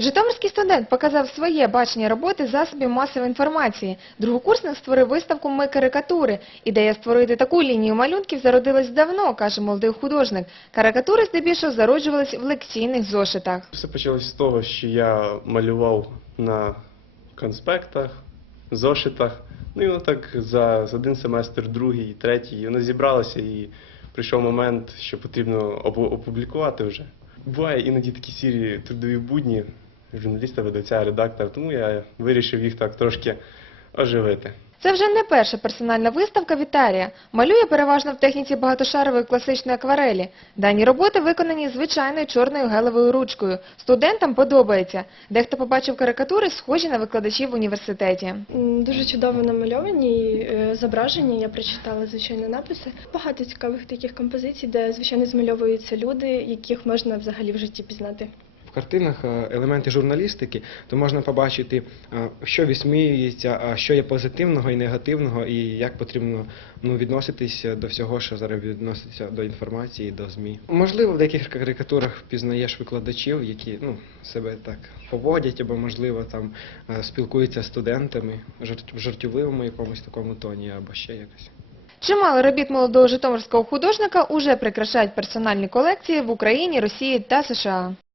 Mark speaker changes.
Speaker 1: Житомирський студент показав своє бачення роботи засобів масової інформації. Другокурсник створив виставку «Ми карикатури». Ідея створити таку лінію малюнків зародилась давно, каже молодий художник. Карикатури здебільшого зароджувались в лекційних зошитах.
Speaker 2: Все почалось з того, що я малював на конспектах, зошитах. Ну і воно так за, один семестр, другий, третій, воно зібралося і прийшов момент, що потрібно опу- опублікувати вже. Буває іноді такі сірі трудові будні журналіста, видавця, редактора, тому я вирішив їх так трошки оживити.
Speaker 1: Це вже не перша персональна виставка Віталія. Малює переважно в техніці багатошарової класичної акварелі. Дані роботи виконані звичайною чорною гелевою ручкою. Студентам подобається. Дехто побачив карикатури, схожі на викладачів в університеті.
Speaker 3: Дуже чудово намальовані е, зображення. Я прочитала звичайно написи. Багато цікавих таких композицій, де звичайно змальовуються люди, яких можна взагалі в житті пізнати.
Speaker 4: Картинах е, елементи журналістики, то можна побачити, е, що висміюється, а що є позитивного і негативного, і як потрібно ну, відноситися до всього, що зараз відноситься до інформації, до ЗМІ. Можливо, в деяких карикатурах пізнаєш викладачів, які ну, себе так поводять, або можливо там е, спілкуються з студентами в жартівливому якомусь такому тоні, або ще якось.
Speaker 1: Чимало робіт молодого житомирського художника уже прикрашають персональні колекції в Україні, Росії та США.